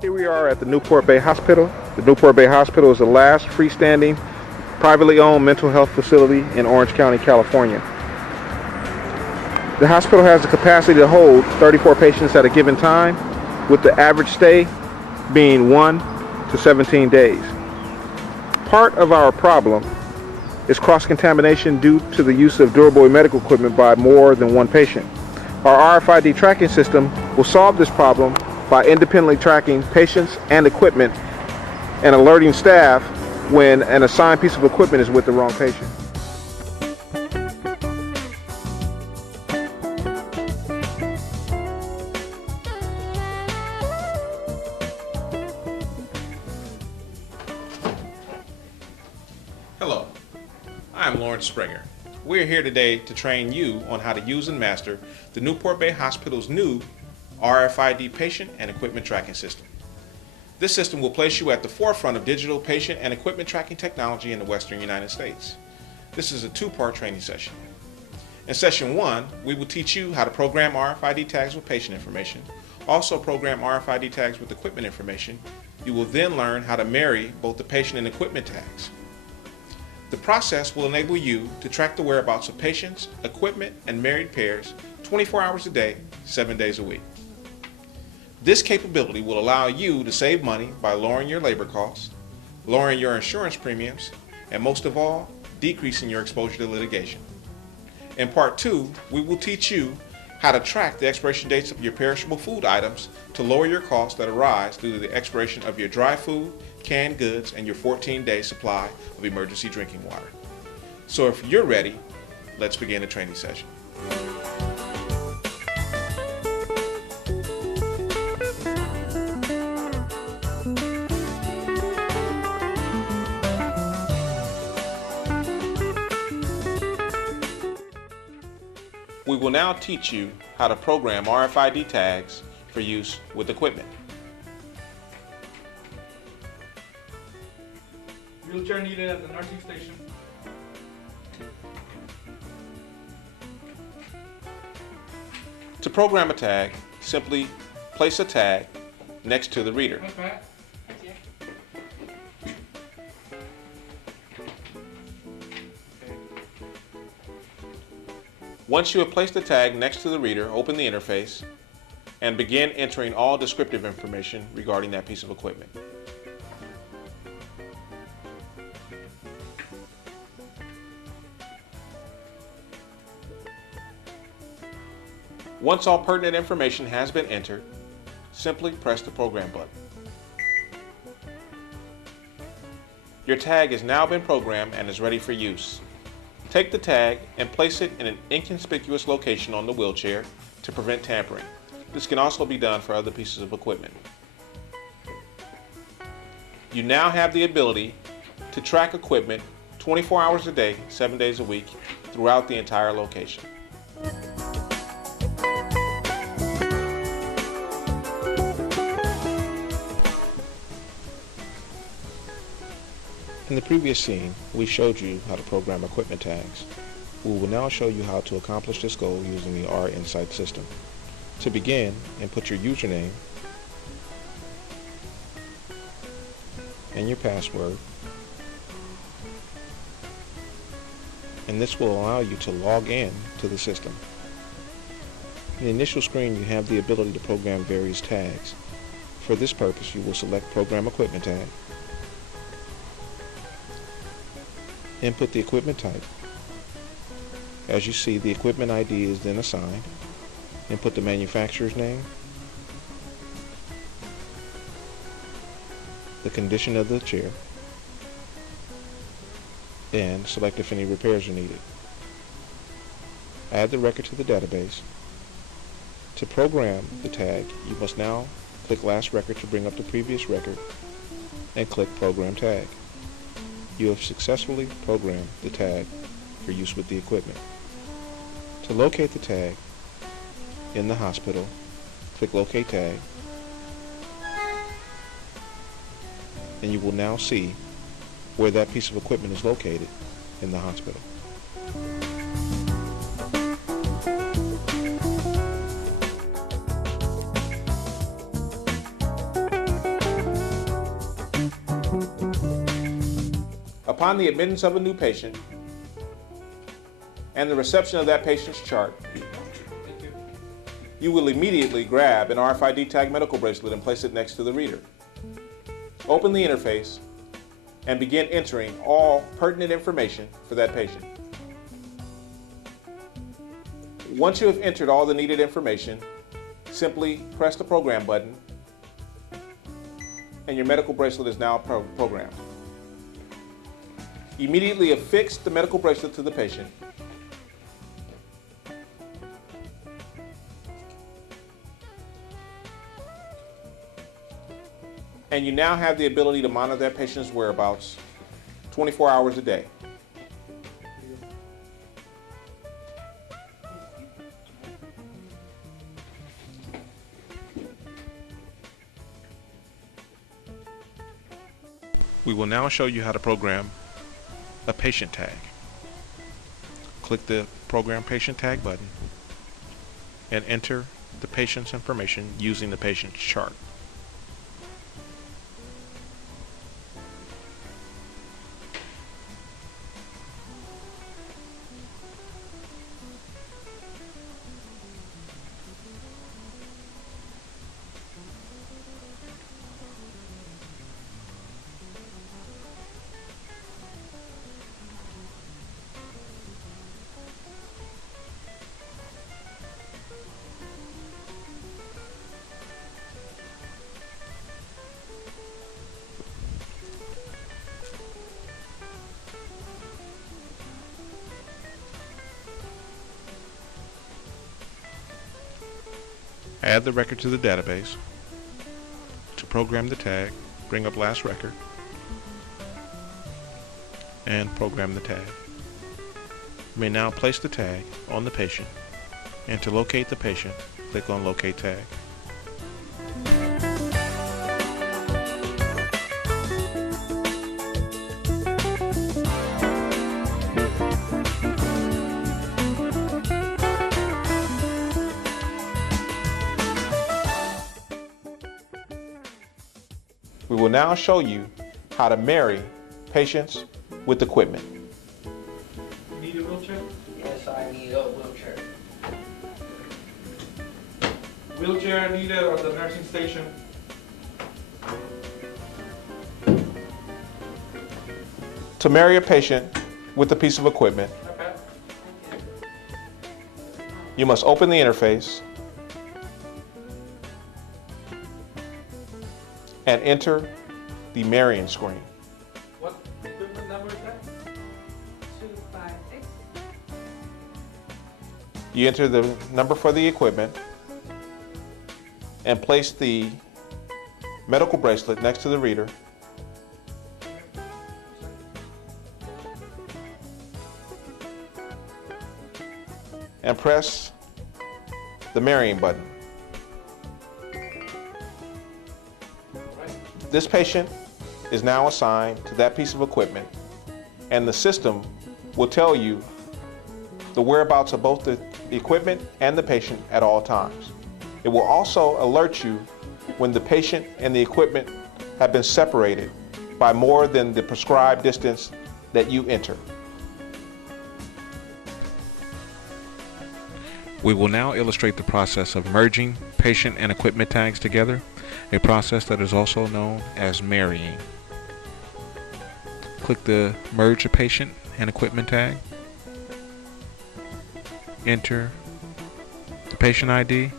Here we are at the Newport Bay Hospital. The Newport Bay Hospital is the last freestanding, privately owned mental health facility in Orange County, California. The hospital has the capacity to hold 34 patients at a given time, with the average stay being 1 to 17 days. Part of our problem is cross-contamination due to the use of durable medical equipment by more than one patient. Our RFID tracking system will solve this problem by independently tracking patients and equipment and alerting staff when an assigned piece of equipment is with the wrong patient. Hello, I'm Lawrence Springer. We're here today to train you on how to use and master the Newport Bay Hospital's new RFID patient and equipment tracking system. This system will place you at the forefront of digital patient and equipment tracking technology in the Western United States. This is a two-part training session. In session 1, we will teach you how to program RFID tags with patient information, also program RFID tags with equipment information. You will then learn how to marry both the patient and equipment tags. The process will enable you to track the whereabouts of patients, equipment, and married pairs 24 hours a day, 7 days a week. This capability will allow you to save money by lowering your labor costs, lowering your insurance premiums, and most of all, decreasing your exposure to litigation. In part 2, we will teach you how to track the expiration dates of your perishable food items to lower your costs that arise due to the expiration of your dry food, canned goods, and your 14-day supply of emergency drinking water. So if you're ready, let's begin the training session. We will now teach you how to program RFID tags for use with equipment. Wheelchair needed at the nursing station. To program a tag, simply place a tag next to the reader. Once you have placed the tag next to the reader, open the interface and begin entering all descriptive information regarding that piece of equipment. Once all pertinent information has been entered, simply press the program button. Your tag has now been programmed and is ready for use. Take the tag and place it in an inconspicuous location on the wheelchair to prevent tampering. This can also be done for other pieces of equipment. You now have the ability to track equipment 24 hours a day, 7 days a week throughout the entire location. In the previous scene, we showed you how to program equipment tags. We will now show you how to accomplish this goal using the R-Insight system. To begin, input your username and your password, and this will allow you to log in to the system. In the initial screen, you have the ability to program various tags. For this purpose, you will select Program Equipment Tag, input the equipment type. As you see, the equipment ID is then assigned. Input the manufacturer's name, the condition of the chair, and select if any repairs are needed. Add the record to the database. To program the tag, you must now click last record to bring up the previous record and click program tag. You have successfully programmed the tag for use with the equipment. To locate the tag in the hospital, click locate tag, and you will now see where that piece of equipment is located in the hospital. Upon the admittance of a new patient and the reception of that patient's chart, you will immediately grab an RFID tag medical bracelet and place it next to the reader. Open the interface and begin entering all pertinent information for that patient. Once you have entered all the needed information, simply press the program button and your medical bracelet is now programmed. Immediately affix the medical bracelet to the patient. And you now have the ability to monitor that patient's whereabouts 24 hours a day. We will now show you how to program a patient tag. Click the Program Patient Tag button and enter the patient's information using the patient's chart. Add the record to the database. To program the tag, bring up last record and program the tag. You may now place the tag on the patient, and to locate the patient, click on Locate Tag. We will now show you how to marry patients with equipment. You need a wheelchair? Yes, I need a wheelchair. Wheelchair needed at the nursing station. To marry a patient with a piece of equipment, Okay. you must open the interface and enter the marrying screen. What equipment number is that? 256. You enter the number for the equipment and place the medical bracelet next to the reader. And press the marrying button. This patient is now assigned to that piece of equipment, and the system will tell you the whereabouts of both the equipment and the patient at all times. It will also alert you when the patient and the equipment have been separated by more than the prescribed distance that you enter. We will now illustrate the process of merging patient and equipment tags together, a process that is also known as marrying. Click the Merge a Patient and Equipment tag. Enter the patient ID.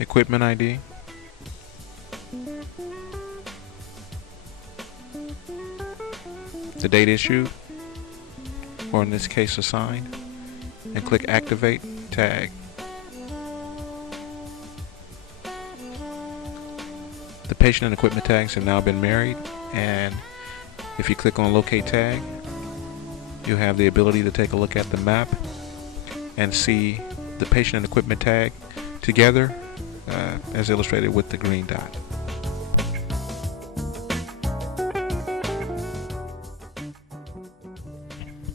Equipment ID. the date issued, or in this case assigned, and click Activate Tag. The patient and equipment tags have now been married, and if you click on Locate Tag, you have the ability to take a look at the map and see the patient and equipment tag together as illustrated with the green dot.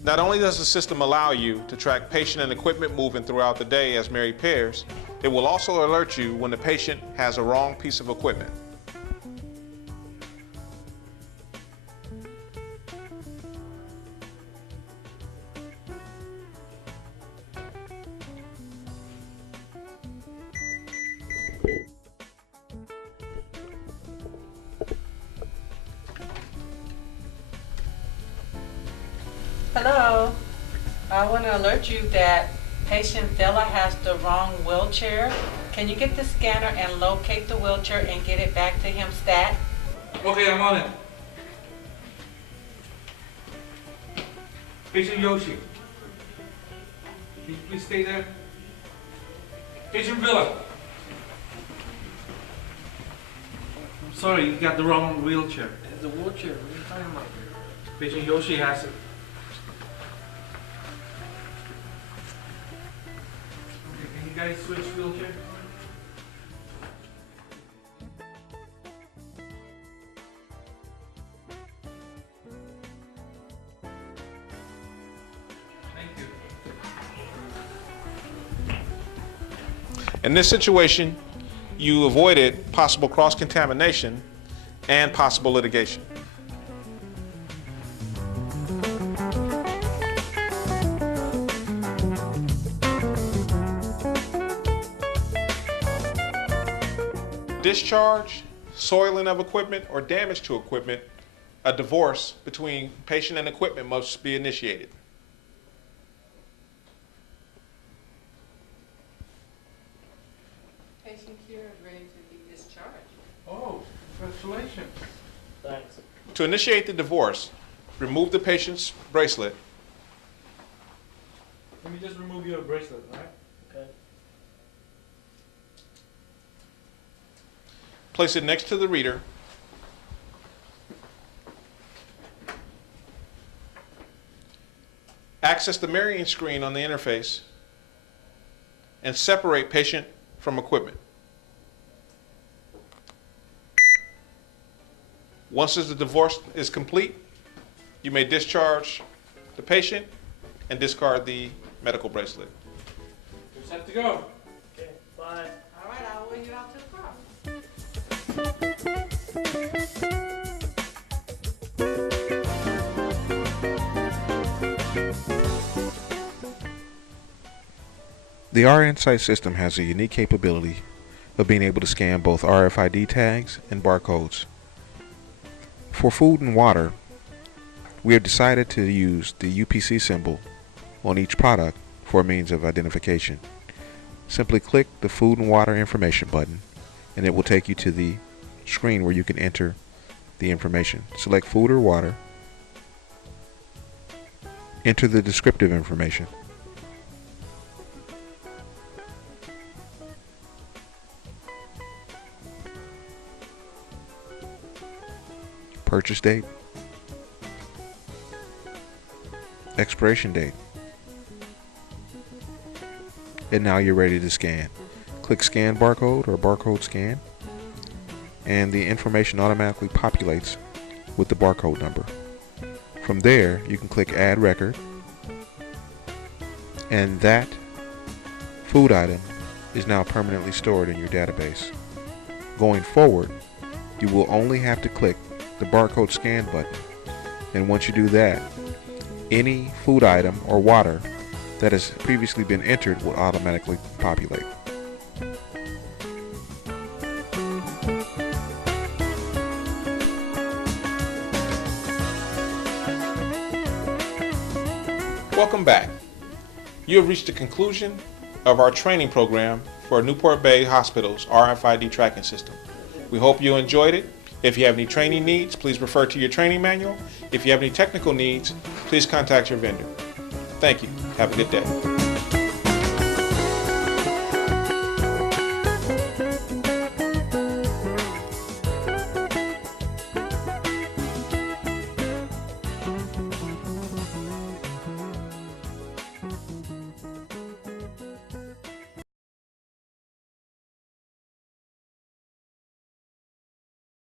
Not only does the system allow you to track patient and equipment movement throughout the day as married pairs, it will also alert you when the patient has a wrong piece of equipment. Hello, I want to alert you that patient Villa has the wrong wheelchair. Can you get the scanner and locate the wheelchair and get it back to him stat? Okay, I'm on it. Patient Yoshi. Can you please stay there? Patient Villa. I'm sorry, you got the wrong wheelchair. The wheelchair, what are you talking about? Patient Yoshi has it. Okay, can you guys switch wheelchair? Thank you. In this situation, you avoided possible cross-contamination and possible litigation. Discharge, soiling of equipment, or damage to equipment, a divorce between patient and equipment must be initiated. Patient here is ready to be discharged. Oh, congratulations. Thanks. To initiate the divorce, remove the patient's bracelet. Let me just remove your bracelet, all right? Okay. Place it next to the reader. Access the marrying screen on the interface and separate patient from equipment. Once the divorce is complete, you may discharge the patient and discard the medical bracelet. You're set to go. Okay, bye. All right, I'll wheel you out to the car. The R Insight system has a unique capability of being able to scan both RFID tags and barcodes. For food and water, we have decided to use the UPC symbol on each product for a means of identification. Simply click the food and water information button and it will take you to the screen where you can enter the information. Select food or water, enter the descriptive information. Purchase date, expiration date, and now you're ready to scan. Click Scan Barcode or Barcode Scan, and the information automatically populates with the barcode number. From there, you can click Add Record, and that food item is now permanently stored in your database. Going forward, you will only have to click the barcode scan button, and once you do that, any food item or water that has previously been entered will automatically populate. Welcome back. You have reached the conclusion of our training program for Newport Bay Hospital's RFID tracking system. We hope you enjoyed it If you have any training needs, please refer to your training manual. If you have any technical needs, please contact your vendor. Thank you. Have a good day.